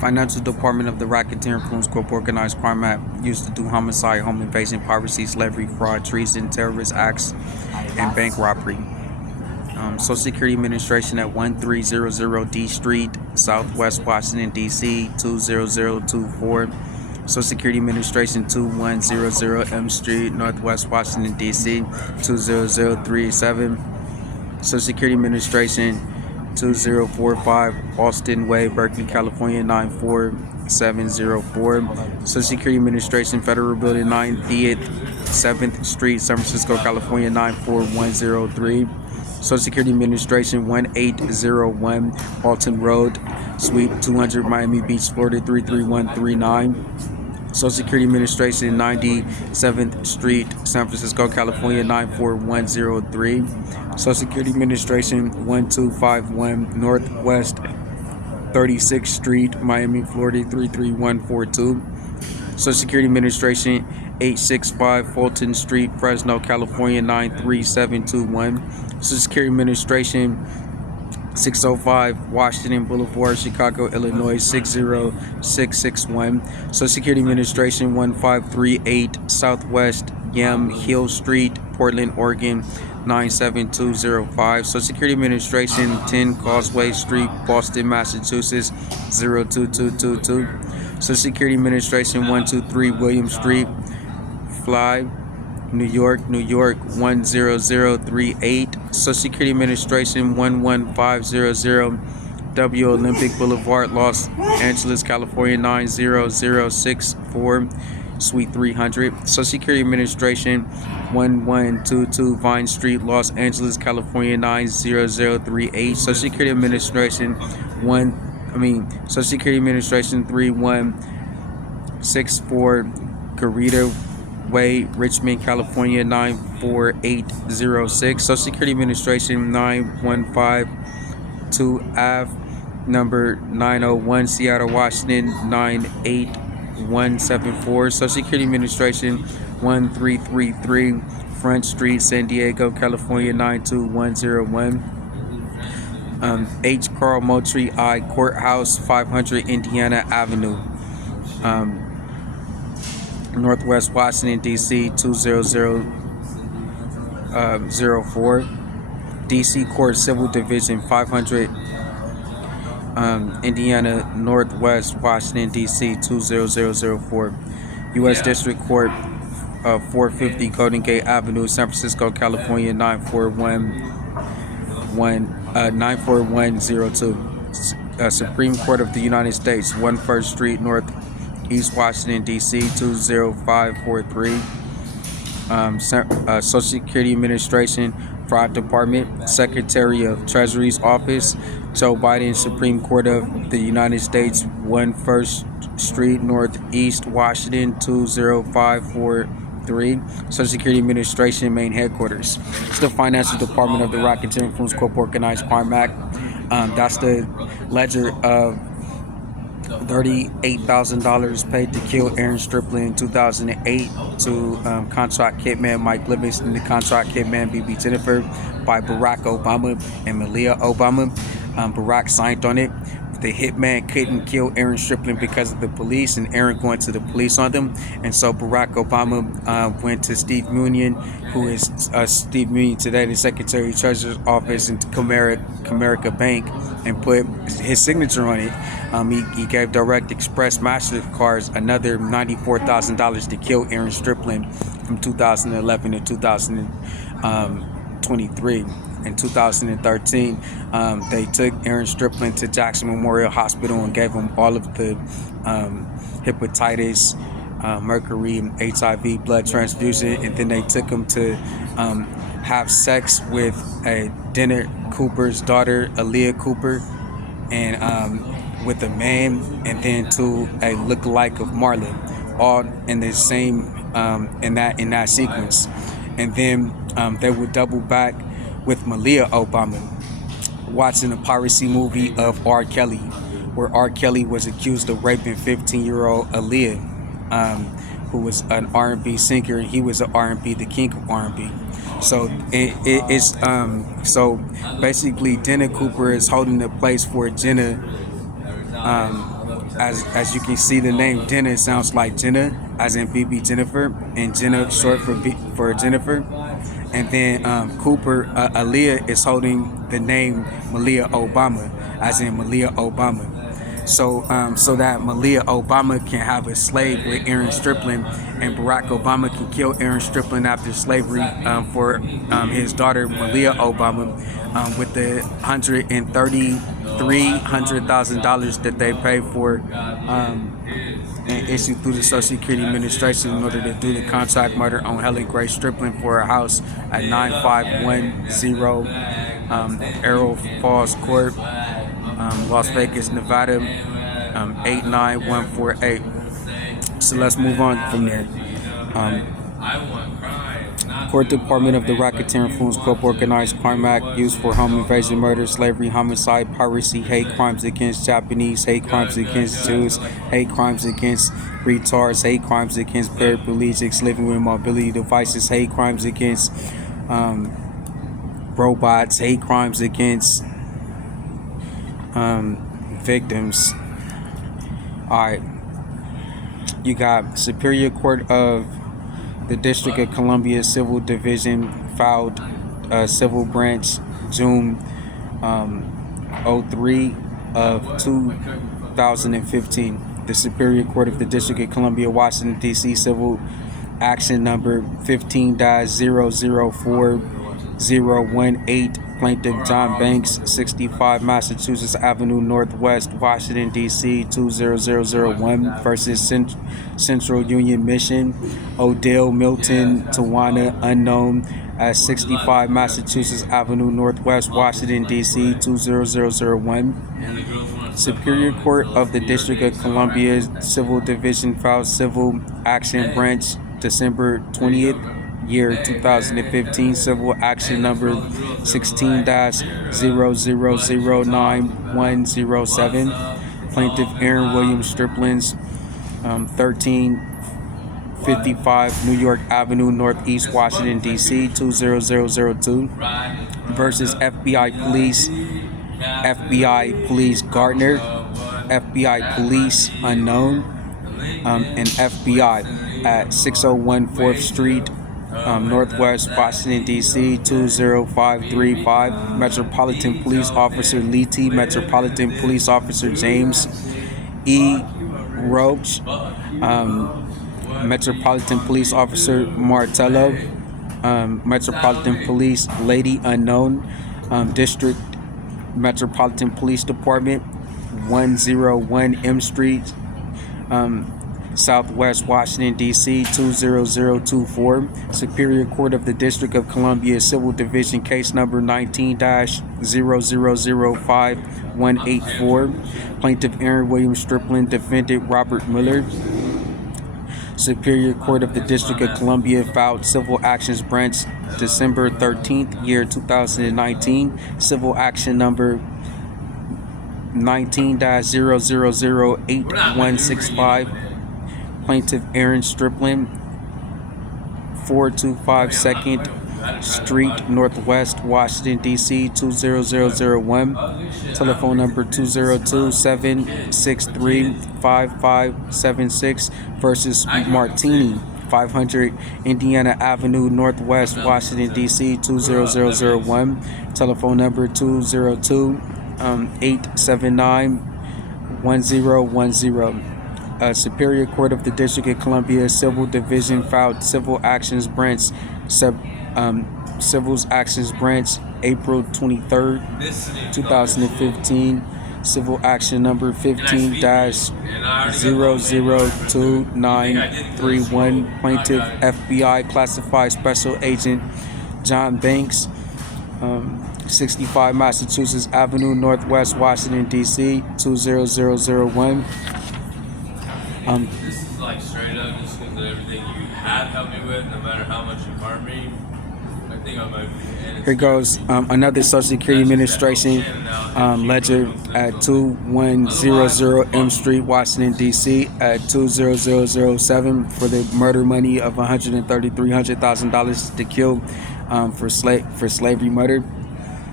Financial Department of the Racketeer Influence Corp Organized Crime Act used to do homicide, home invasion, piracy, slavery, fraud, treason, terrorist acts, and bank robbery. Social Security Administration at 1300 D Street, Southwest Washington, D.C. 20024. Social Security Administration 2100 M Street, Northwest Washington, D.C. 20037. Social Security Administration 2045 Austin Way, Berkeley, California 94704. Social Security Administration Federal Building 90th 7th Street, San Francisco, California 94103. Social Security Administration 1801 Alton Road, Suite 200, Miami Beach, Florida 33139. Social Security Administration 97th Street, San Francisco, California 94103. Social Security Administration 1251 Northwest 36th Street, Miami, Florida 33142. Social Security Administration 865 Fulton Street, Fresno, California 93721. Social Security Administration 605 Washington Boulevard, Chicago, Illinois 60661. Social Security Administration 1538 Southwest Yam Hill Street, Portland, Oregon 97205. Social Security Administration 10 Causeway Street, Boston, Massachusetts 02222. Social Security Administration 123 William Street, Fly, New York 10038. Social Security Administration 11500 W Olympic Boulevard, Los Angeles, California 90064, Suite 300. Social Security Administration 1122 Vine Street, Los Angeles, California 90038. Social Security Administration Social Security Administration 3164 Garita Way, Richmond, California 94806. Social Security Administration 9152 Ave, number 901, Seattle, Washington 98174. Social Security Administration 1333 Front Street, San Diego, California 92101. H. Carl Moultrie I Courthouse 500 Indiana Avenue, Northwest Washington, D.C. 20004. D.C. Court Civil Division 500 Indiana, Northwest Washington, D.C. 20004. U.S. District Court 450 Golden Gate Avenue, San Francisco, California 94102. Supreme Court of the United States 1 First Street, Northeast Washington, D.C. 20543. Social Security Administration Fraud Department, Secretary of Treasury's Office, Joe Biden, Supreme Court of the United States 1 First Street, Northeast Washington 20543. Social Security Administration Main Headquarters. It's the Financial Department of the Racketeer Influence Corp Organized Crime Act. That's the ledger of $38,000 paid to kill Aaren Striplin in 2008 to contract hitman Mike Livingston, the contract hitman BB Jennifer by Barack Obama and Malia Obama. Barack signed on it. The hitman couldn't kill Aaren Striplin because of the police and Aaren going to the police on them. And so Barack Obama went to Steve Munion, who is Steve Munion today, the Secretary of Treasury's Office, into Comerica Bank, and put his signature on it. He gave Direct Express MasterCards another $94,000 to kill Aaren Striplin from 2011 to 2023. In 2013, they took Aaren Striplin to Jackson Memorial Hospital and gave him all of the hepatitis, mercury, and HIV blood transfusion, and then they took him to have sex with a Dennis Cooper's daughter, Aaliyah Cooper, and with a man, and then to a lookalike of Marlon, all in the same in that sequence. And then they would double back with Malia Obama, watching a piracy movie of R. Kelly, where R. Kelly was accused of raping 15-year-old Aaliyah, who was an R&B singer, and he was the king of R&B. So it's basically Dennis Cooper is holding the place for Jenna as you can see, the name Jenna sounds like Jenna, as in BB Jennifer, and Jenna short for Jennifer. And then Cooper Aaliyah is holding the name Malia Obama, as in Malia Obama. So that Malia Obama can have a slave with Aaron Striplin, and Barack Obama can kill Aaron Striplin after slavery for his daughter Malia Obama, with the $133,000 that they pay for and issued through the Social Security Administration in order to do the contract murder on Helen Grace Striplin for her house at 9510 Arrow Falls Court, Las Vegas, Nevada, 89148. So let's move on from there. Court Department of the Racketeer Influence Corp Organized Crime Act, used for home invasion, murder, slavery, homicide, piracy, hate crimes against Japanese, hate crimes against Jews, hate crimes against retards, hate crimes against paraplegics living with mobility devices, hate crimes against robots, hate crimes against victims. Alright, you got Superior Court of the District of Columbia Civil Division filed civil branch June 03 of 2015. The Superior Court of the District of Columbia, Washington, D.C. Civil Action Number 15-004018. Plaintiff John Banks, 65 Massachusetts Avenue Northwest, Washington, D.C. 20001 versus Central Union Mission. Odell Milton Tawana, unknown, at 65 Massachusetts Avenue Northwest, Washington, D.C. 20001. Superior Court of the District of Columbia Civil Division filed civil action branch December 20th. Year 2015, civil action number 16-0009-107. Plaintiff Aaron William Striplin's 1355 New York Avenue Northeast, Washington, D.C. 20002 versus FBI Police Gardner, FBI Police Unknown, and FBI at 601 4th Street, Northwest, Washington, D.C. 20535. Metropolitan Police Officer Lee T. Metropolitan Police Officer James E. Roach. Metropolitan Police Officer Martello. Metropolitan Police Lady Unknown. District Metropolitan Police Department, 101 M Street, Southwest Washington, D.C. 20024. Superior Court of the District of Columbia Civil Division, case number 19-0005-184. Plaintiff Aaron William Striplin, defendant Robert Miller. Superior Court of the District of Columbia filed civil actions branch December 13th, year 2019. Civil action number 19-0008-165. Plaintiff Aaron Striplin, 425 2nd Street, Northwest, Washington, D.C. 20001. Telephone number 202-763-5576 versus Martini, 500 Indiana Avenue Northwest, Washington, D.C. 20001. Telephone number 202-879-1010. Superior Court of the District of Columbia Civil Division filed civil actions branch Civil Actions Branch, April 23rd, 2015. Civil action number 15-002931. Plaintiff FBI Classified Special Agent John Banks, 65 Massachusetts Avenue Northwest, Washington, D.C. 20001. This is like straight up just because of everything you have helped me with, no matter how much you harm me. I think I might be. Here goes another Social Security Administration ledger at 2100 M Street, Washington, D.C. at 20007 for the murder money of $133,000 to kill for slavery murder.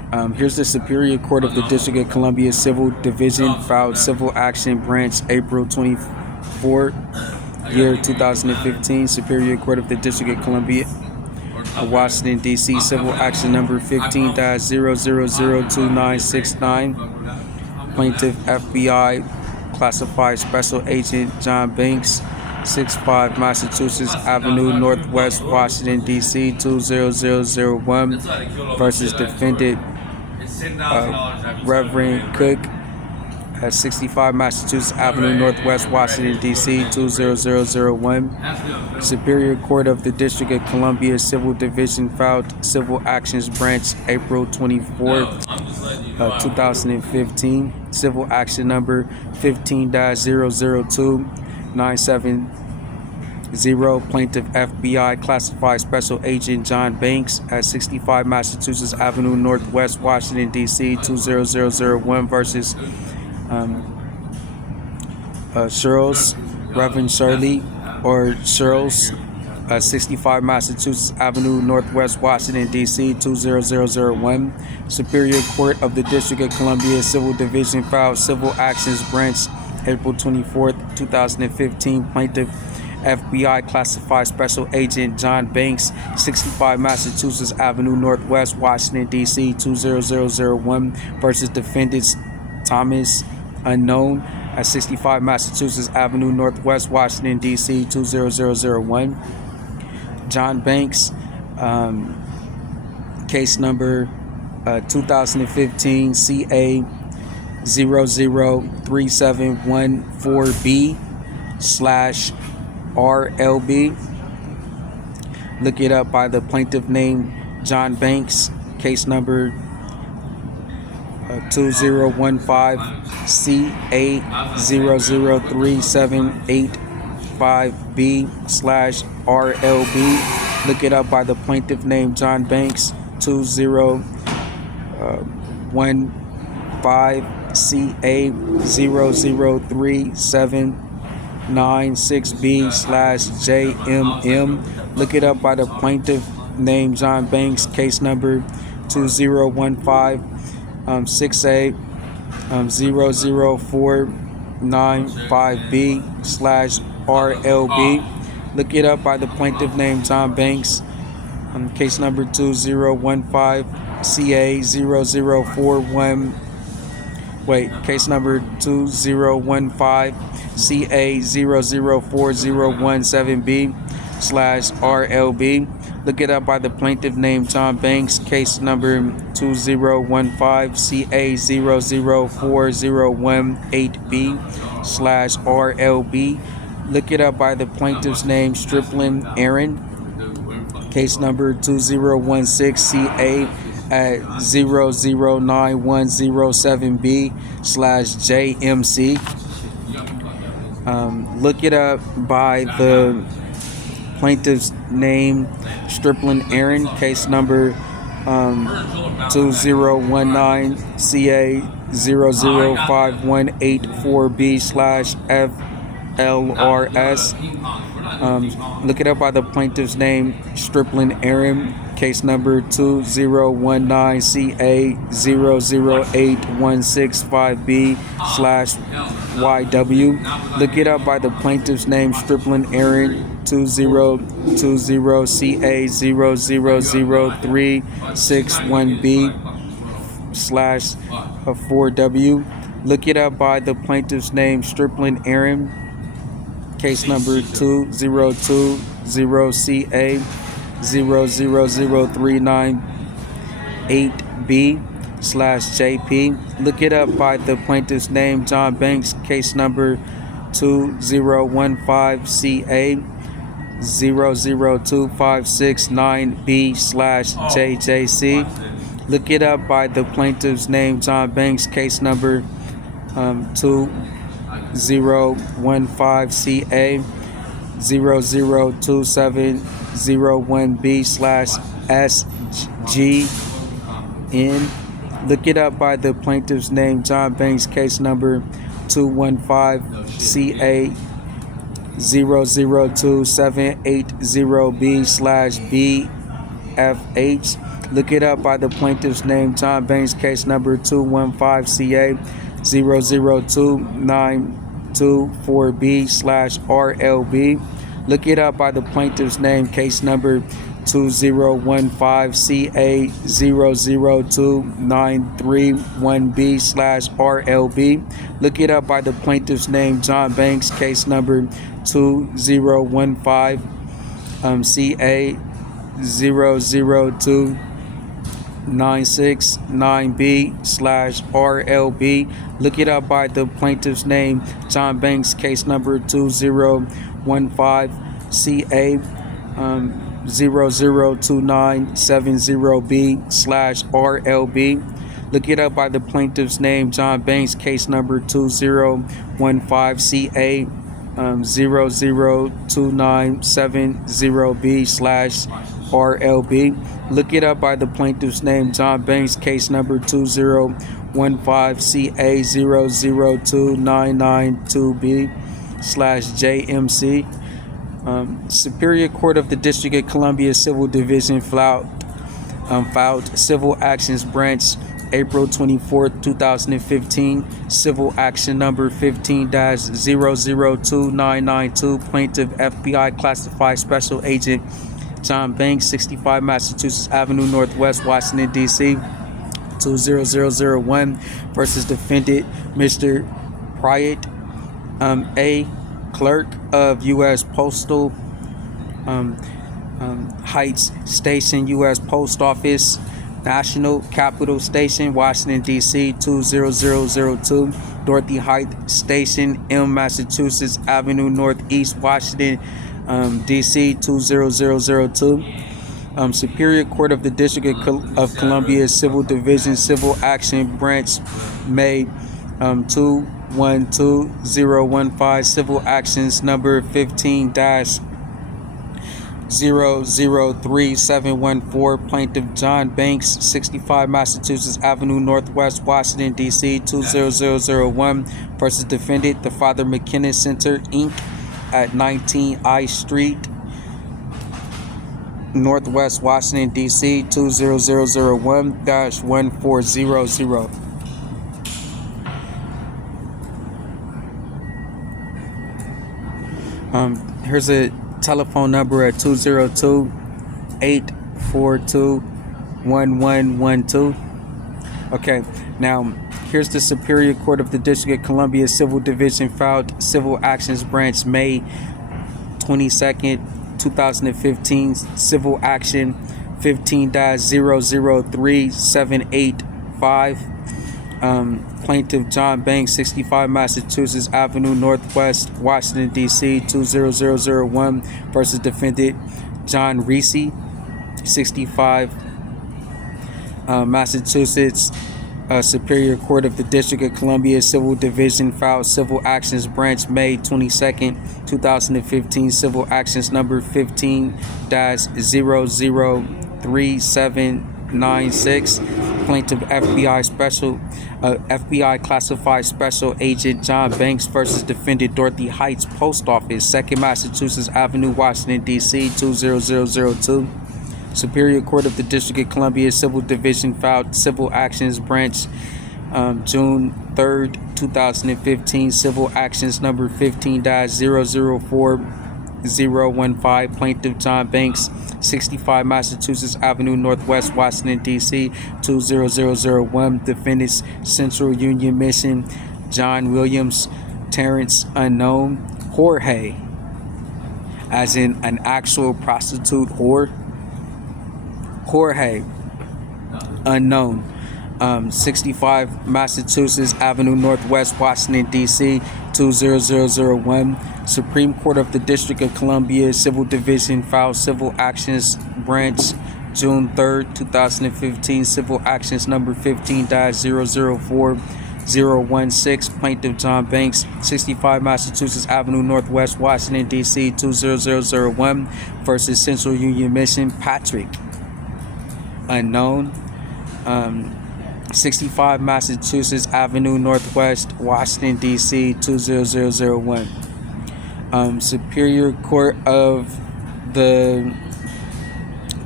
Here's the Superior Court of the District of Columbia Civil Division, filed civil action branch, April 24, year 2015. Superior Court of the District of Columbia, Washington, D.C. Civil action number 15-00022969. Plaintiff FBI classified special agent John Banks, 65 Massachusetts Avenue Northwest, Washington, D.C. 20001 versus defendant Reverend Cook at 65 Massachusetts Avenue Northwest, Washington, D.C. 20001. Superior Court of the District of Columbia Civil Division filed civil actions branch, April 24th, 2015. Civil action number 15-002970. Plaintiff FBI classified special agent John Banks at 65 Massachusetts Avenue Northwest, Washington, D.C. 20001 versus Charles, Reverend Shirley or Charles, 65 Massachusetts Avenue Northwest, Washington, D.C. 20001. Superior Court of the District of Columbia Civil Division filed civil actions branch, April 24th, 2015. Plaintiff FBI classified special agent John Banks, 65 Massachusetts Avenue Northwest, Washington, D.C. 20001 versus defendants Thomas Unknown at 65 Massachusetts Avenue Northwest, Washington, D.C. 20001. John Banks, case number 2015 CA 003714B/RLB. Look it up by the plaintiff named John Banks, case number 2015 CA 003785B/RLB. Look it up by the plaintiff named John Banks, 2015 CA 0037996B/JMM. Look it up by the plaintiff named John Banks, case number 2015 6A 00495B/RLB. Look it up by the plaintiff named John Banks, case number 2015 CA 0041. Case number 2015 CA 004017B/RLB. Look it up by the plaintiff named John Banks, case number 2015 CA 0040118B/RLB. Look it up by the plaintiff's name Striplin Aaren, case number 2016 CA at 0091007B/JMC. Look it up by the plaintiff's name Striplin Aaren, case number 2019 CA 00518-4B/FLRS. Look it up by the plaintiff's name Striplin Aaren, case number 2019 CA 0081665B/YW. Look it up by the plaintiff's name Striplin Aaren, 2020 CA 0003661B/4W. Look it up by the plaintiff's name Striplin Aaren, case number 2020 CA 0003988B/JP. Look it up by the plaintiff's name John Banks, case number 2015 CA 00256-9B/JJC. Look it up by the plaintiff's name John Banks, case number 2015 CA 0027001B/SGN. Look it up by the plaintiff's name John Banks, case number 215 CA 00270B/BFH. Look it up by the plaintiff's name, John Banks, case number 215CA0029224B/RLB. Look it up by the plaintiff's name, case number 2015CA0029331B/RLB. Look it up by the plaintiff's name, John Banks, case number CA0029669B/RLB. Look it up by the plaintiff's name, John Banks, case number 2015CA00297B/RLB. Look it up by the plaintiff's name, John Banks, case number 2015CA00297B/RLB. Look it up by the plaintiff's name, John Banks, case number 2015CA0029992B/JMC. Superior Court of the District of Columbia Civil Division filed Civil Actions Branch, April 24, 2015, Civil Action Number 15-002992, Plaintiff FBI Classified Special Agent John Banks, 65 Massachusetts Avenue Northwest, Washington, D.C., 20001 versus Defendant Mr. Pryatt, A. Clerk of U.S. Postal Heights Station, U.S. Post Office, National Capital Station, Washington, D.C., 20002, Dorothy Heights Station, M. Massachusetts Avenue Northeast, Washington, D.C., 20002. Superior Court of the District of Columbia Civil Division Civil Action Branch, May 212015, Civil Actions Number 15-003714, Plaintiff John Banks, 65 Massachusetts Avenue Northwest, Washington, D.C., 20001 versus Defendant the Father McKinnon Center, Inc. at 19 I Street, Northwest, Washington, D.C., 20001-1400. Here's a telephone number at 202-842-1112. Okay, now here's the Superior Court of the District of Columbia Civil Division filed Civil Actions Branch, May 22nd, 2015, Civil Action 15-003785. Plaintiff John Banks, 65 Massachusetts Avenue Northwest, Washington, D.C., 20001 versus Defendant John Reese, 65 Massachusetts Superior Court of the District of Columbia Civil Division filed Civil Actions Branch, May 22nd, 2015, Civil Actions Number 15-003796. Plaintiff FBI Classified Special Agent John Banks versus Defendant Dorothy Heights Post Office, 2nd Massachusetts Avenue, Washington, D.C., 20002. Superior Court of the District of Columbia Civil Division filed Civil Actions Branch, June 3rd, 2015, Civil Actions Number 15-004015. Plaintiff John Banks, 65 Massachusetts Avenue Northwest, Washington, D.C., 20001. Defendants Central Union Mission, John Williams, Terrence Unknown, Jorge, as in an actual prostitute whore, Jorge Unknown, 65 Massachusetts Avenue Northwest, Washington, D.C., 20001. Supreme Court of the District of Columbia Civil Division filed Civil Actions Branch, June 3rd, 2015, Civil Actions Number 15-004016. Plaintiff John Banks, 65 Massachusetts Avenue Northwest, Washington, D.C., 20001 versus Central Union Mission, Patrick Unknown, 65 Massachusetts Avenue Northwest, Washington, D.C., 20001. Superior Court of the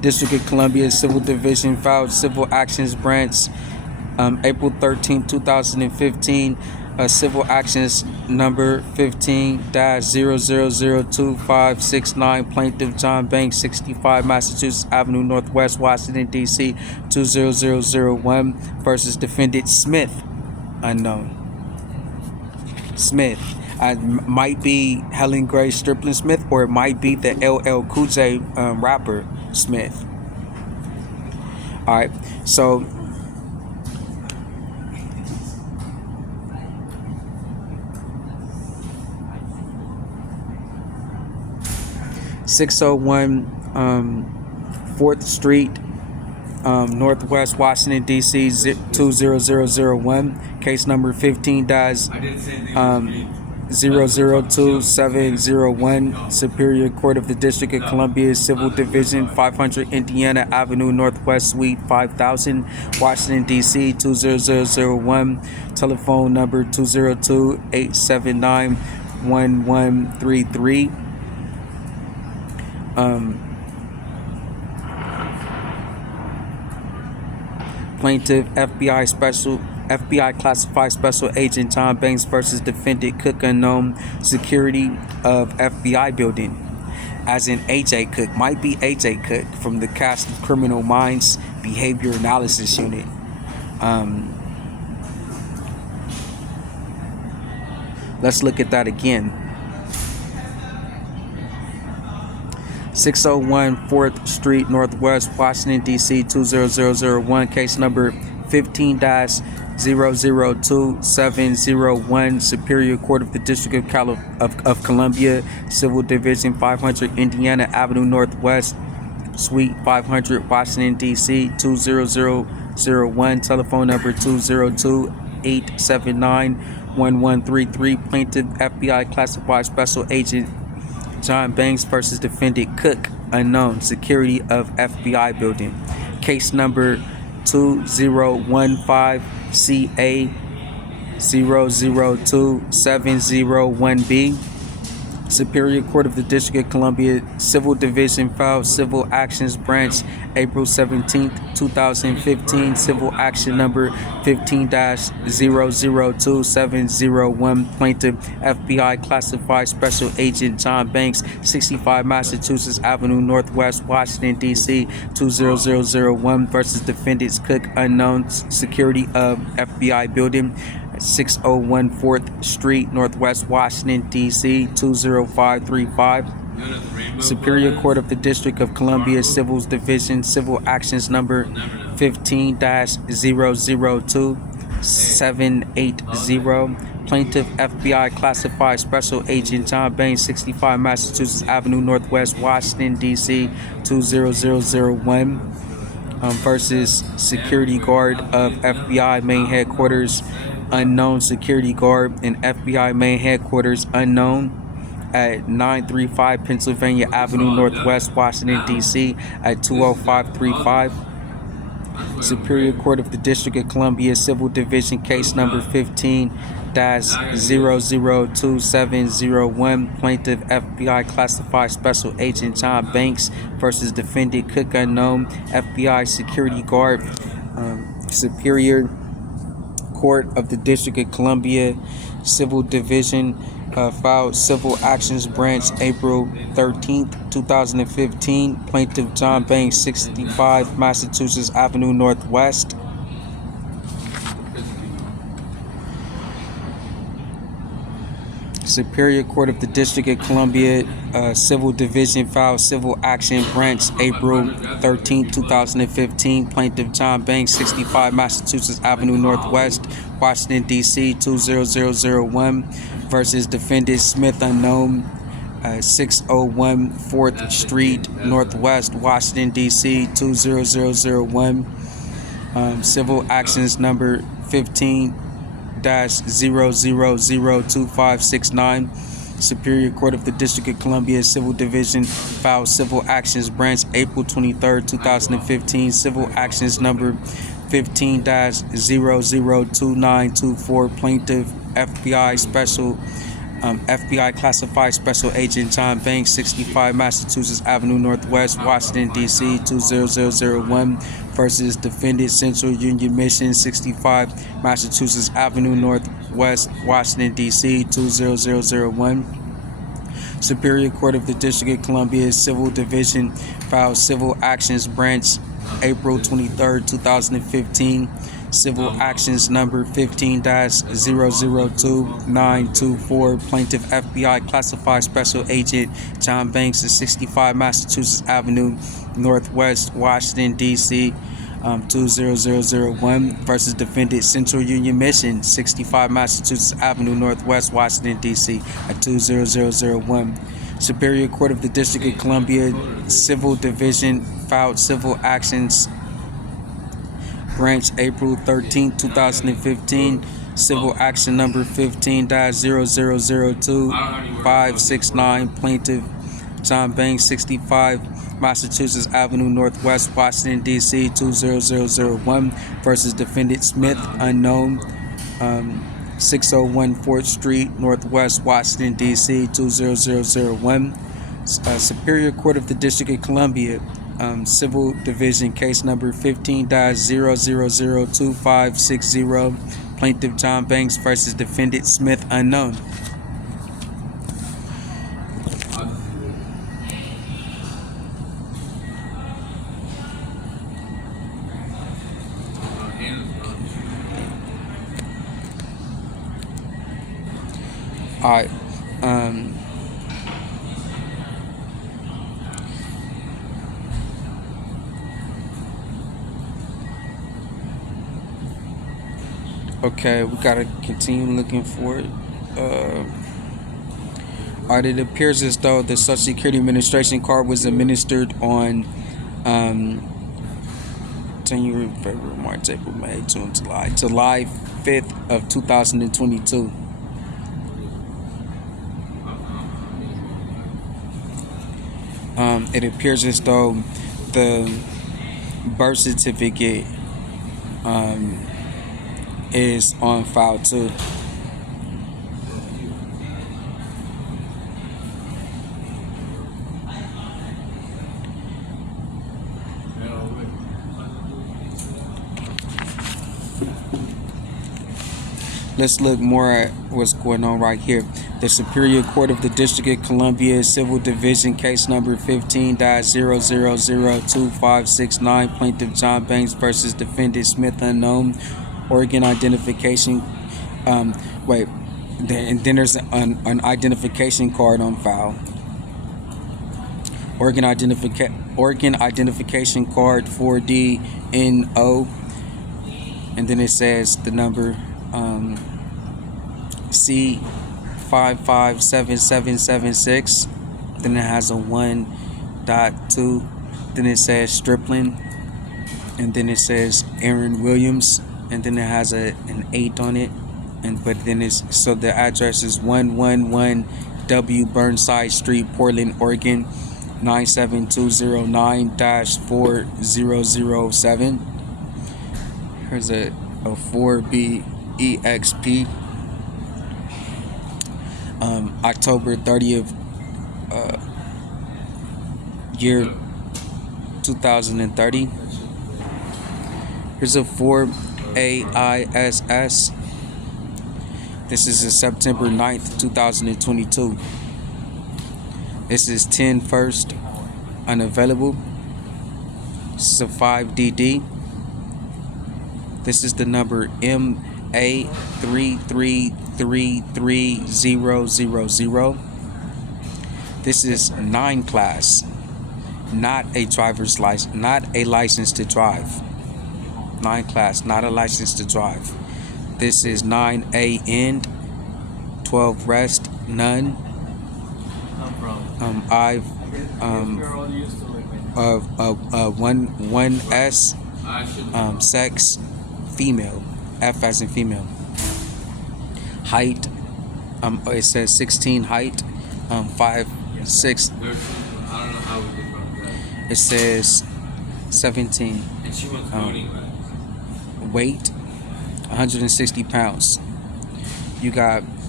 District of Columbia Civil Division filed Civil Actions Branch, April 13, 2015. Civil Actions number 15-0002-569, plaintiff John Banks, 65 Massachusetts Avenue Northwest, Washington, D.C. 20001 versus defendant Smith, unknown. Smith. Might be Helen Grace Striplin Smith, or it might be the LL Cool J rapper Smith. All right, so 601 4th Street, Northwest Washington, D.C. 20001. Case number 15-002701. Superior Court of the District of Columbia Civil Division, 500 Indiana Avenue Northwest, Suite 5000, Washington, D.C. 20001. Telephone number 202-879-1133. Plaintiff FBI classified special agent John Banks versus defendant Cook, unknown, security of FBI building. As in AJ Cook, might be AJ Cook from the cast of Criminal Minds Behavior Analysis Unit. Let's look at that again. 601 4th Street, Northwest Washington, D.C. 20001. Case number 15-002701. Superior Court of the District of Columbia Civil Division, 500 Indiana Avenue Northwest, Suite 500, Washington, D.C. 20001. Telephone number 202-879-1133. Plaintiff FBI classified special agent John Banks versus defendant Cook, unknown, security of FBI building. Case number 2015-CA002701B. Superior Court of the District of Columbia Civil Division filed Civil Actions Branch, April 17, 2015. Civil Action number 15-002701. Plaintiff FBI classified special agent John Banks, 65 Massachusetts Avenue Northwest, Washington, D.C. 20001 versus defendants Cook, unknown, security of FBI building. 601 4th Street, Northwest Washington, D.C. 20535. Superior Court of the District of Columbia Civil Division, Civil Actions number 15-002780. Plaintiff FBI classified special agent John Banks, 65 Massachusetts Avenue Northwest, Washington, D.C. 20001 versus security guard of FBI main headquarters, unknown, security guard in FBI main headquarters, unknown, at 935 Pennsylvania Avenue Northwest, Washington, D.C. at 20535. Superior Court of the District of Columbia Civil Division, case number 15-002701. Plaintiff FBI classified special agent John Banks versus defendant Cook, unknown, FBI security guard. Superior Court of the District of Columbia Civil Division filed Civil Actions Branch, April 13th, 2015. Plaintiff John Banks, 65 Massachusetts Avenue Northwest. Superior Court of the District of Columbia Civil Division filed Civil Action Branch, April 13, 2015. Plaintiff John Banks, 65 Massachusetts Avenue Northwest, Washington, D.C. 20001 versus defendant Smith, unknown, 601 4th Street, Northwest, Washington, D.C. 20001. Civil Actions number 15-00002569. Superior Court of the District of Columbia Civil Division filed Civil Actions Branch, April 23, 2015. Civil Actions number 15-002924. Plaintiff FBI special FBI classified special agent John Banks, 65 Massachusetts Avenue Northwest, Washington, D.C., 20001 versus defendant Central Union Mission, 65 Massachusetts Avenue Northwest, Washington, D.C., 20001. Superior Court of the District of Columbia Civil Division filed Civil Actions Branch, April 23, 2015. Civil Actions Number 15-002924. Plaintiff FBI Classified Special Agent John Banks, 65 Massachusetts Avenue Northwest, Washington, D.C., 20001 versus defendant Central Union Mission, 65 Massachusetts Avenue Northwest, Washington, D.C. at 20001. Superior Court of the District of Columbia Civil Division filed Civil Actions Branch, April 13, 2015. Civil Action Number 15-0002-569. Plaintiff John Banks, 65 Massachusetts Avenue Northwest, Washington, D.C., 20001 versus defendant Smith, unknown, 601 4th Street, Northwest, Washington, D.C., 20001. Superior Court of the District of Columbia Civil Division, case number 15-0002-560. Plaintiff John Banks versus defendant Smith, unknown. Alright, okay, we gotta continue looking for it. Alright, it appears as though the Social Security Administration card was administered on January, February, March, April, May, June, July 5th of 2022. It appears as though the birth certificate is on file too. Let's look more at what's going on right here. The Superior Court of the District of Columbia Civil Division, case number 15-0002-569. Plaintiff John Banks versus defendant Smith, unknown. Oregon identification. And then there's an identification card on file. Oregon identification card 4DNO, and then it says the number C557776. Then it has a 1.2. Then it says striplin, and then it says Aaron Williams, and then it has an 8 on it. But then so the address is 111 W Burnside Street, Portland, Oregon, 97209-4007. Here's a 4B EXP, October 30th, year 2030. Here's a 4AISS. This is a September 9th, 2022. This is 10/1, unavailable. This is a 5DD. This is the number MA3333000. This is 9 class, not a driver's license, not a license to drive. 9 class, not a license to drive. This is 9A end, 12 rest, none. I've 1S, sex, female, F as in female. Height, it says 16 height, 5'6". I don't know how we get from that. It says 17. And she wants voting Weight, 160 pounds. You got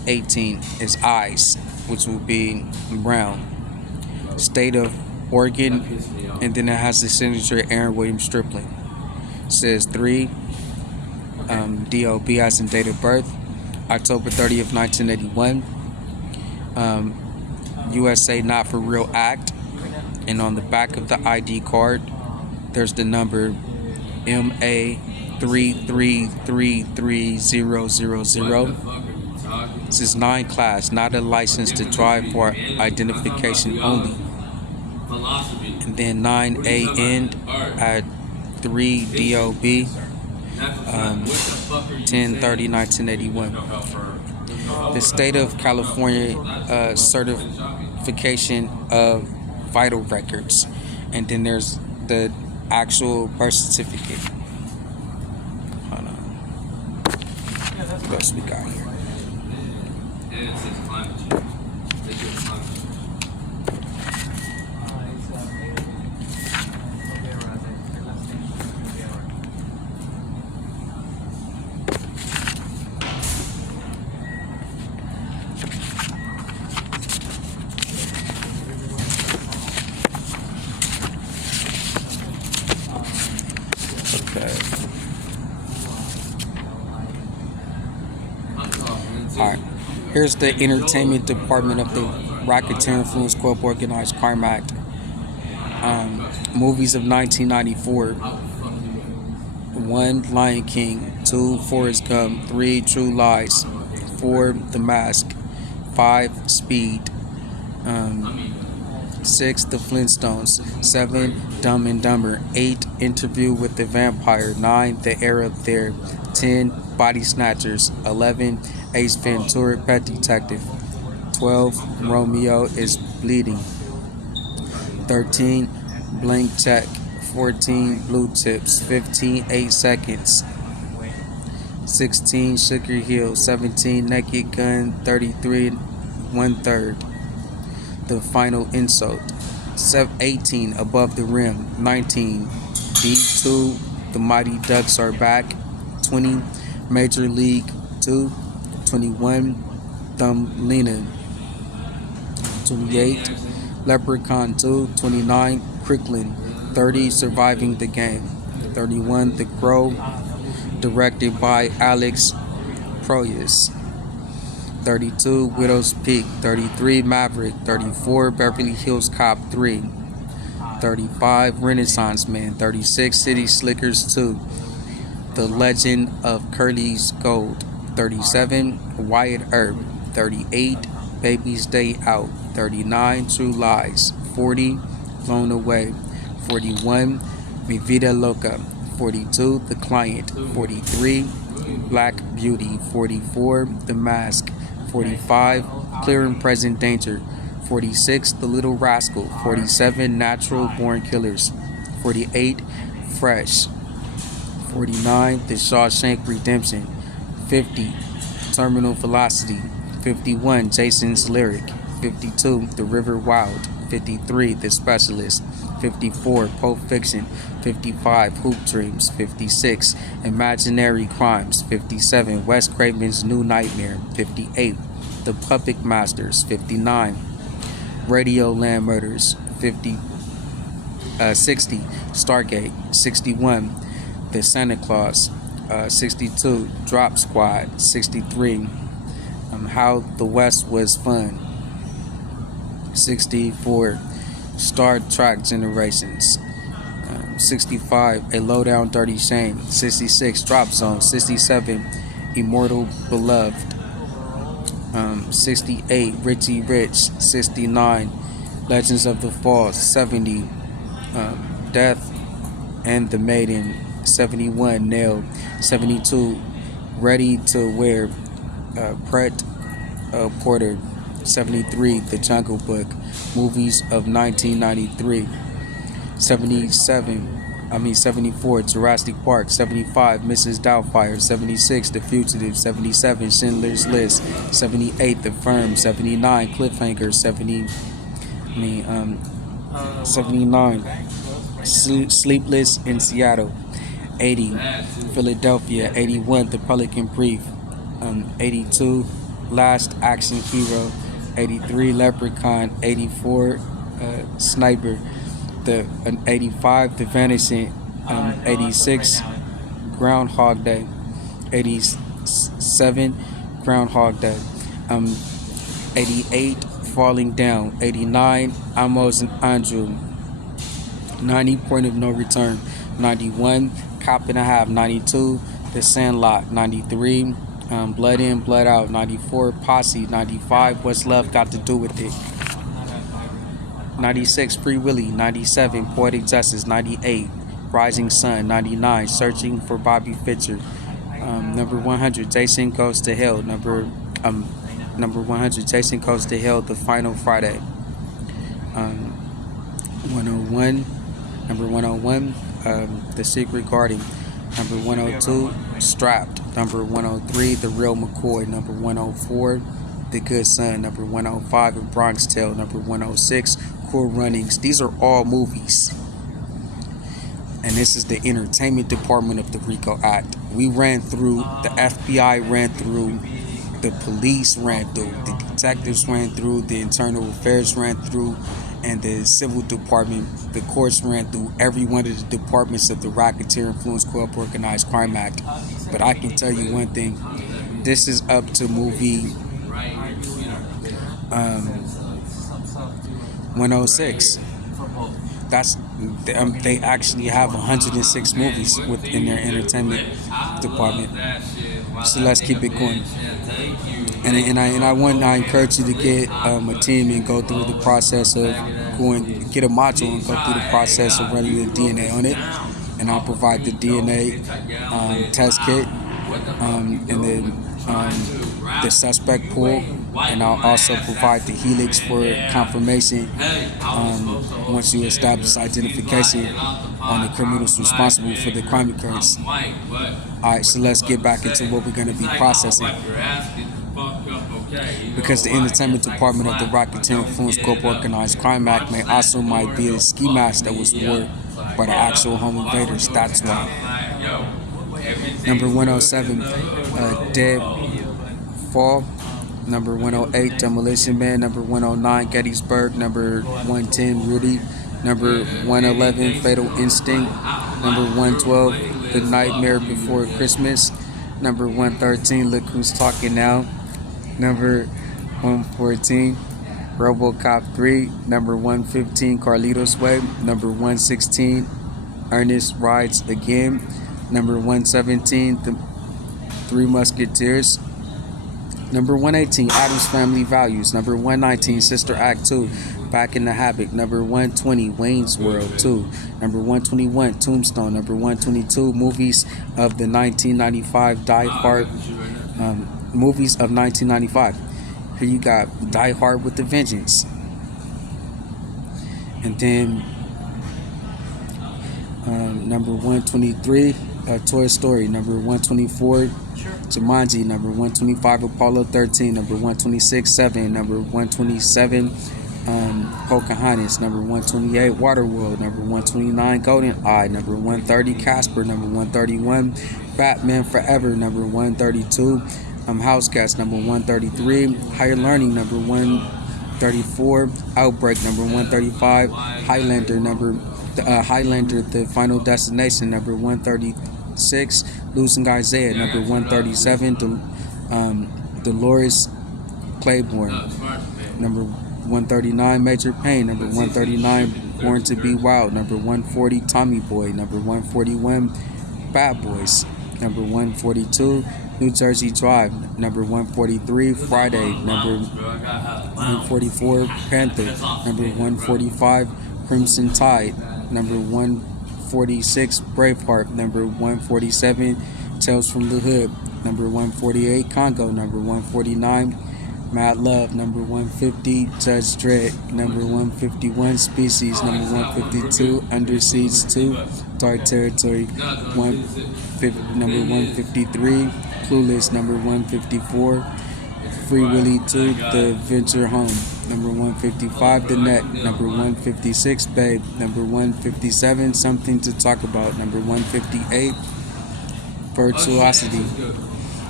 18 is eyes, which will be brown. State of Oregon, and then it has the signature Aaron William Striplin. Says 3, DOB as in date of birth, October 30th, 1981. USA Not For Real Act, and on the back of the ID card, there's the number MA3333000. This is 9 class, not a license to drive for identification only. And then 9AN at 3 DOB, 10/30/1981. The state of California certification of vital records, and then there's the actual birth certificate. Hold on. What else we got here? Alright, here's the entertainment department of the Racketeer Influence Corp Organized Crime Act. Movies of 1994. 1. Lion King. 2. Forrest Gump. 3. True Lies. 4. The Mask. 5. Speed. 6. The Flintstones. 7. Dumb and Dumber. 8. Interview with the Vampire. 9. The Era There. 10. Body Snatchers. 11. Ace Ventura, Pet Detective. 12. Romeo is Bleeding. 13. Blank Check. 14. Blue Tips. 15. 8 Seconds. 16. Sugar Hill. 17. Naked Gun. 33. 1/3. The Final Insult. 18. Above the Rim. 19. D2. The Mighty Ducks Are Back. 20. Major League 2. 21. Thumbelina. 28. Leprechaun 2. 29. Cricklin. 30. Surviving the Game. 31. The Crow, directed by Alex Proyas. 32. Widow's Peak. 33. Maverick. 34. Beverly Hills Cop 3. 35. Renaissance Man. 36. City Slickers 2. The Legend of Curly's Gold. 37. Wyatt Earp. 38. Baby's Day Out. 39. True Lies. 40. Blown Away. 41. Mi Vida Loca. 42. The Client. 43. Black Beauty. 44. The Mask. 45. Clear and Present Danger. 46. The Little Rascal. 47. Natural Born Killers. 48. Fresh. 49. The Shawshank Redemption. 50. Terminal Velocity. 51. Jason's Lyric. 52. The River Wild. 53. The Specialist. 54. Pulp Fiction. 55. Hoop Dreams. 56. Imaginary Crimes. 57. Wes Craven's New Nightmare. 58. The Puppet Masters. 59. Radio Land Murders. 60. Stargate. 61. The Santa Claus. 62. Drop Squad. 63. How the West Was Fun. 64. Star Trek Generations. 65. A Lowdown Dirty Shame. 66. Drop Zone. 67. Immortal Beloved. 68. Richie Rich. 69. Legends of the Fall. 70. Death and the Maiden. 71. Nailed. 72. Ready to Wear. Pret Porter. 73. The Jungle Book. Movies of 1993. 74. Jurassic Park. 75. Mrs. Doubtfire. 76. The Fugitive. 77. Schindler's List. 78. The Firm. 79. Cliffhanger. 79. Sleepless in Seattle. 80. Philadelphia. 81. The Pelican Brief. 82. Last Action Hero, 83 Leprechaun, 84 Sniper, the 85 The Vanishing, 86 Groundhog Day, 87 Groundhog Day, 88 Falling Down, 89 Amos and Andrew, 90 Point of No Return, 91 Cop and a Half, 92 The Sandlot, 93 Blood In, Blood Out, 94 Posse, 95 What's Love Got to Do with It, 96 Free Willy, 97 Poetic Justice, 98 Rising Sun, 99 Searching for Bobby Fischer, number 100 Jason Goes to Hell, number 100 Jason Goes to Hell, The Final Friday, 101 number 101 The Secret Garden, number 102 Strapped, number 103 The Real McCoy, number 104 The Good Son, number 105 A Bronx Tale, number 106 Cool Runnings. These are all movies, and this is the entertainment department of the RICO Act. We ran through, the FBI ran through, the police ran through, the detectives ran through, the internal affairs ran through, and the civil department, the courts ran through every one of the departments of the Racketeer Influence Co-op Organized Crime Act. But I can tell you one thing, this is up to movie 106. That's they actually have 106 movies within their entertainment department. So let's keep it going. And I encourage you to get a team and go through the process of get a module and go through the process of running the DNA on it. And I'll provide the DNA test kit and then the suspect pool, and I'll also provide the helix for confirmation once you establish identification on the criminals responsible for the crime occurrence. Alright, so let's get back into what we're going to be processing. Because the entertainment department of the Racketeer Influence Co-op Organized Crime Act may also might be a ski mask that was worn by the actual home invaders. That's why. Number 107, Dead Fall. Number 108, Demolition Man. Number 109, Gettysburg. Number 110, Rudy. Number 111, Fatal Instinct. Number 112, The Nightmare Before Christmas. Number 113, Look Who's Talking Now. Number 114, RoboCop 3. Number 115, Carlito's Way. Number 116, Ernest Rides Again. Number 117, The Three Musketeers. Number 118, Addams Family Values. Number 119, Sister Act 2, Back in the Habit. Number 120, Wayne's World 2. Number 121, Tombstone. Number 122, movies of the 1995 Die Hard, movies of 1995. Here you got Die Hard with a Vengeance. And then number 123, Toy Story. Number 124, Jumanji. Number 125, Apollo 13. Number 126, Seven. Number 127, Pocahontas. Number 128, Waterworld. Number 129, Golden Eye. Number 130, Casper. Number 131, Batman Forever. Number 132, House Cats. Number 133, Higher Learning. Number 134, Outbreak. Number 135, Highlander. Highlander, The Final Destination. Number 136, Losing Isaiah. Number 137, Dolores Claiborne. Number 139, Major Payne. Number 139, Born to Be Wild. Number 140, Tommy Boy. Number 141, Bad Boys. Number 142, New Jersey Drive. Number 143, Friday. Number 144, Panther. Number 145, Crimson Tide. Number 146, Braveheart. Number 147, Tales from the Hood. Number 148, Congo. Number 149, Mad Love. Number 150, Judge Dredd. Number 151, Species. Number 152, Under Siege 2, Dark Territory. Number 153, Clueless. Number 154, Free Willy 2, The Venture Home. Number 155, The Net. Number 156, Babe. Number 157, Something to Talk About. Number 158, Virtuosity.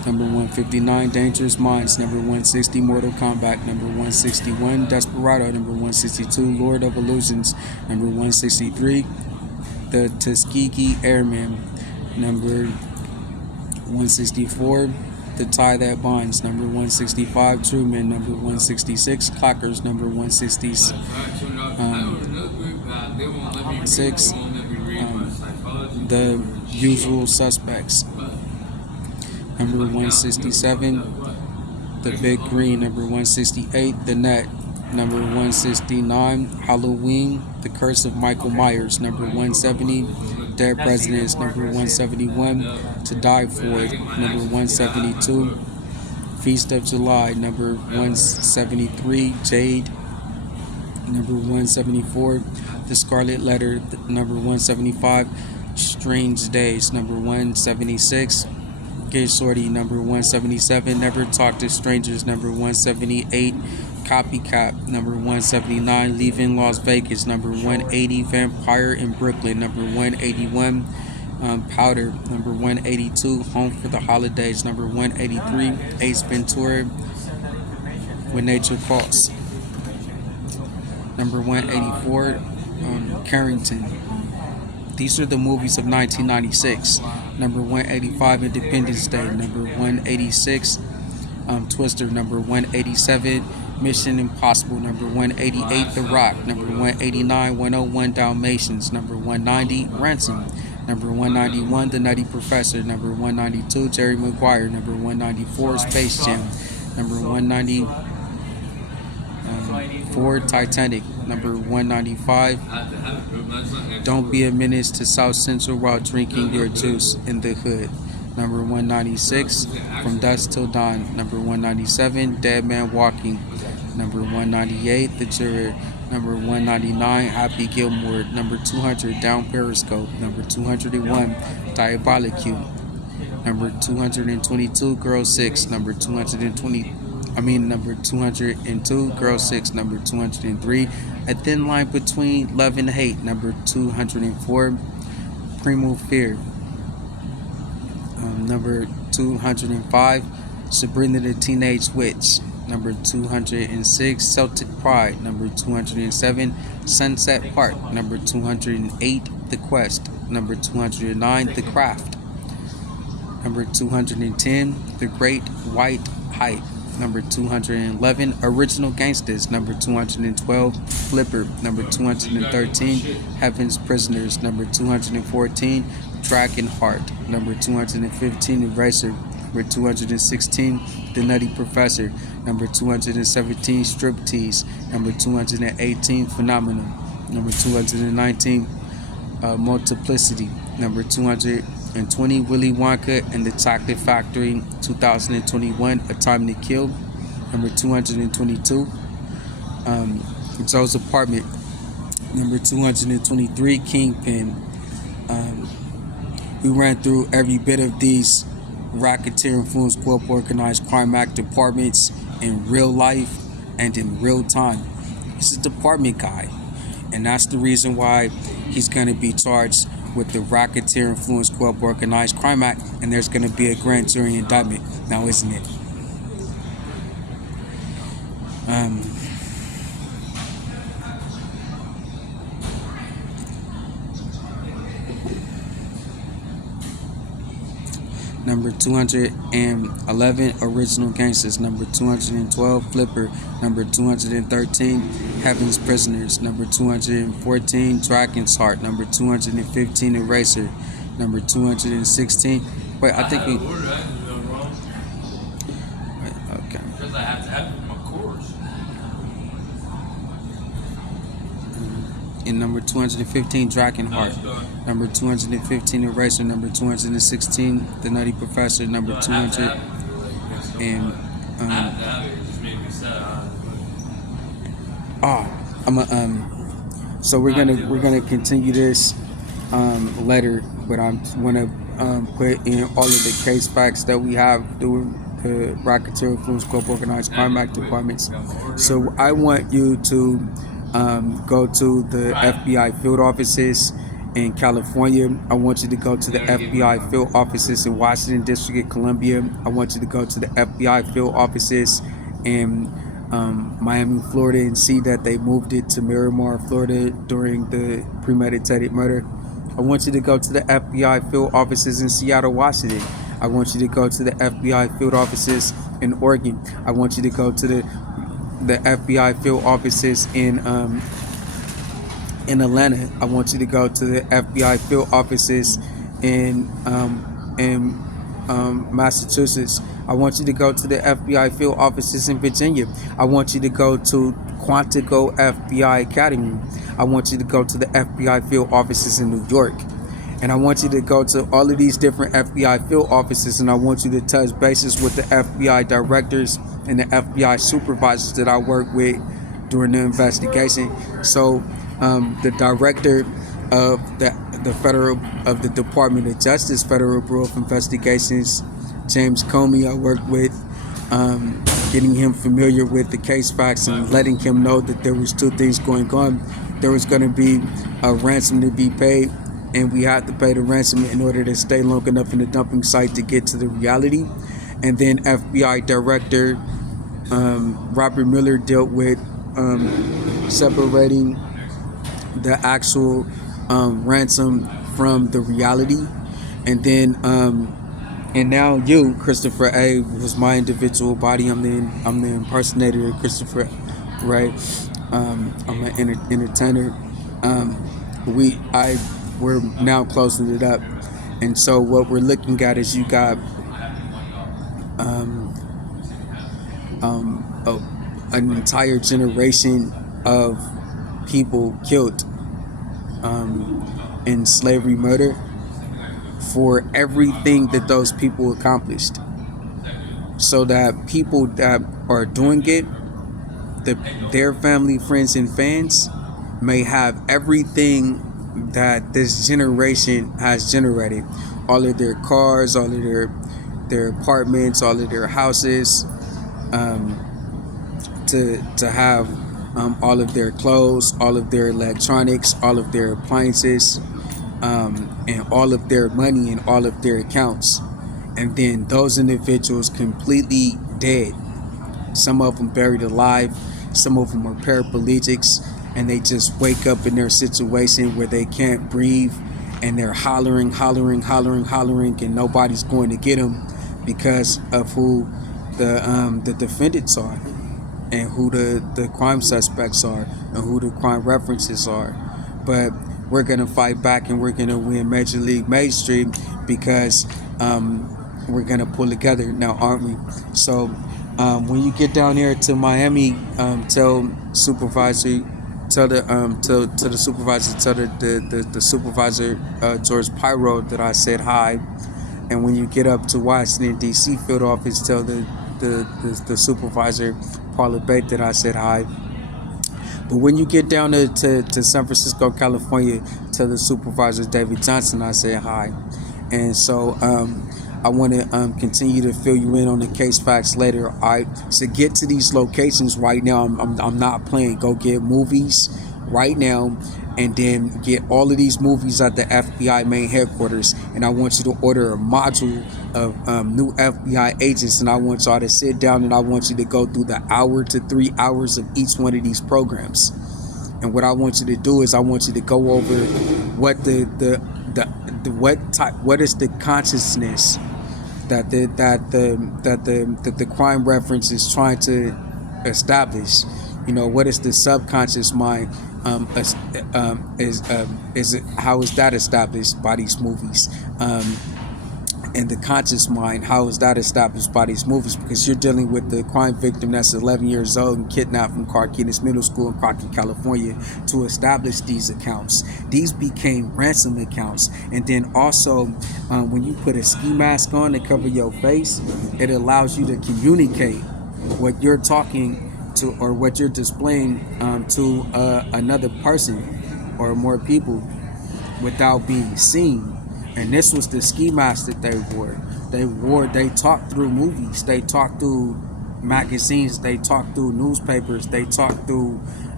Number 159, Dangerous Minds. Number 160, Mortal Kombat. Number 161, Desperado. Number 162, Lord of Illusions. Number 163, The Tuskegee Airmen. Number 164, The Tie That Binds. Number 165, Truman. Number 166, Clockers. Number 166, The Usual Suspects. Number 167, The Big Green. Number 168, The Net. Number 169, Halloween, The Curse of Michael Myers. Number 170, Dead Presidents. Number 171, To Die For. Number 172, Feast of July. Number 173, Jade. Number 174, The Scarlet Letter. Number 175, Strange Days. Number 176, Get Shorty. Number 177, Never Talk to Strangers. Number 178, Copycat. Number 179, Leaving Las Vegas. Number 180, Vampire in Brooklyn. Number 181, Powder. Number 182, Home for the Holidays. Number 183, Ace Ventura, When Nature Calls. Number 184, Carrington. These are the movies of 1996. Number 185, Independence Day. Number 186, Twister. Number 187, Mission Impossible. Number 188, The Rock. Number 189, 101 Dalmatians. Number 190, Ransom. Number 191, The Nutty Professor. Number 192, Jerry Maguire. Number 194, Space Jam. Number 194, Titanic. Number 195, Don't Be a Menace to South Central while drinking your juice in the hood. Number 196, From Dusk Till Dawn. Number 197, Dead Man Walking. Number 198, The Juror. Number 199, Happy Gilmore. Number 200, Down Periscope. Number 201, Diabolique. Number 222, Girl 6. Number 202, Girl 6. Number 203, A Thin Line Between Love and Hate. Number 204, Primal Fear. Number 205, Sabrina the Teenage Witch. Number 206, Celtic Pride. Number 207, Sunset Park. Number 208, The Quest. Number 209, The Craft. Number 210, The Great White Hype. Number 211, Original Gangsters. Number 212, Flipper. Number 213, Heaven's Prisoners. Number 214, Dragon Heart. Number 215, Eraser. Number 216, The Nutty Professor. Number 217, Striptease. Number 218, Phenomenon. Number 219, Multiplicity. Number 220, Willy Wonka and the Chocolate Factory. 2021, A Time to Kill. Number 222, Joe's Apartment. Number 223, Kingpin. We ran through every bit of these racketeer influence corp organized crime act departments in real life and in real time. He's a department guy, and that's the reason why he's going to be charged with the Racketeer Influence Corp Organized Crime Act, and there's going to be a grand jury indictment now, isn't it? Number 211, Original Gangsters. Number 212, Flipper. Number 213, Heaven's Prisoners. Number 214, Dragon's Heart. Number 215, Eraser. Number 216. Wait, I think we. Wait, okay. Because I have to have it in my course. In number 215, Dragonheart. Number 215, Eraser. Number 216, The Nutty Professor. Number 200 and so we're gonna continue this letter, but I'm gonna put in all of the case facts that we have through the Racketeer Influence Corp Organized Crime Act departments. So I want you to go to the FBI field offices in California. I want you to go to the FBI field offices in Washington District of Columbia. I want you to go to the FBI field offices in Miami, Florida, and see that they moved it to Miramar, Florida during the premeditated murder. I want you to go to the FBI field offices in Seattle, Washington. I want you to go to the FBI field offices in Oregon. I want you to go to the FBI field offices in Atlanta. I want you to go to the FBI field offices in Massachusetts. I want you to go to the FBI field offices in Virginia. I want you to go to Quantico FBI Academy. I want you to go to the FBI field offices in New York. And I want you to go to all of these different FBI field offices, and I want you to touch bases with the FBI directors and the FBI supervisors that I work with during the investigation. So the director of the Department of Justice Federal Bureau of Investigations, James Comey, I worked with, getting him familiar with the case facts and letting him know that there was two things going on. There was going to be a ransom to be paid, and we had to pay the ransom in order to stay long enough in the dumping site to get to the reality. And then FBI Director Robert Mueller dealt with separating the actual ransom from the reality. And then and now you, Christopher A, was my individual body. I'm the impersonator of Christopher Ray. I'm an entertainer. We're now closing it up, and so what we're looking at is you got an entire generation of people killed in slavery murder for everything that those people accomplished, so that people that are doing it, their family, friends, and fans may have everything that this generation has generated. All of their cars, all of their apartments, all of their houses, to have all of their clothes, all of their electronics, all of their appliances, and all of their money and all of their accounts. And then those individuals completely dead. Some of them buried alive, some of them are paraplegics, and they just wake up in their situation where they can't breathe, and they're hollering, and nobody's going to get them because of who the defendants are, and who the crime suspects are, and who the crime references are. But we're gonna fight back, and we're gonna win Major League Main Street, because we're gonna pull together now, aren't we? So when you get down here to Miami, tell the supervisor, tell the supervisor, George Pyro, that I said hi. And when you get up to Washington D.C. field office, tell the supervisor, Paula Bate, that I said hi. But when you get down to San Francisco, California, tell the supervisor, David Johnson, I said hi. And so I want to continue to fill you in on the case facts later. All right, so get to these locations right now. I'm not playing. Go get movies right now, and then get all of these movies at the FBI main headquarters. And I want you to order a module of new FBI agents, and I want y'all to sit down, and I want you to go through the 1 to 3 hours of each one of these programs. And what I want you to do is I want you to go over what what is the consciousness that the crime reference is trying to establish. You know, what is the subconscious mind? Is it, how is that established by these movies? And the conscious mind, how is that established by these movies? Because you're dealing with the crime victim that's 11 years old and kidnapped from Carquinez Middle School in Crockett, California, to establish these accounts. These became ransom accounts. And then also, when you put a ski mask on to cover your face, it allows you to communicate what you're talking to, or what you're displaying to another person or more people without being seen. And this was the ski mask that they wore. They talked through movies, they talked through magazines, they talked through newspapers, they talked through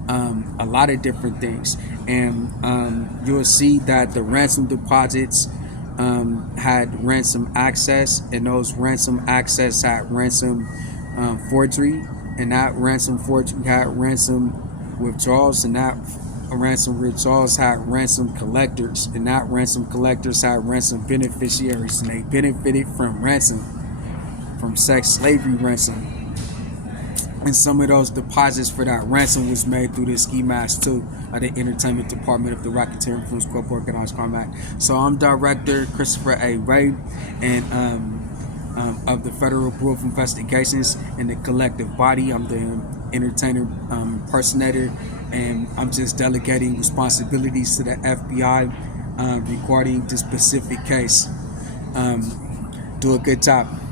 a lot of different things, and you'll see that the ransom deposits had ransom access, and those ransom access had ransom forgery, and that ransom forgery had ransom withdrawals, and that ransom withdrawals had ransom collectors, and that ransom collectors had ransom beneficiaries, and they benefited from ransom, from sex slavery ransom. And some of those deposits for that ransom was made through the ski mask too, of the entertainment department of the Racketeer Influence Corp Organized Crime Act. So I'm Director Christopher A. Ray, and of the Federal Bureau of Investigations and the collective body. I'm the entertainer impersonator, and I'm just delegating responsibilities to the FBI regarding this specific case. Do a good job.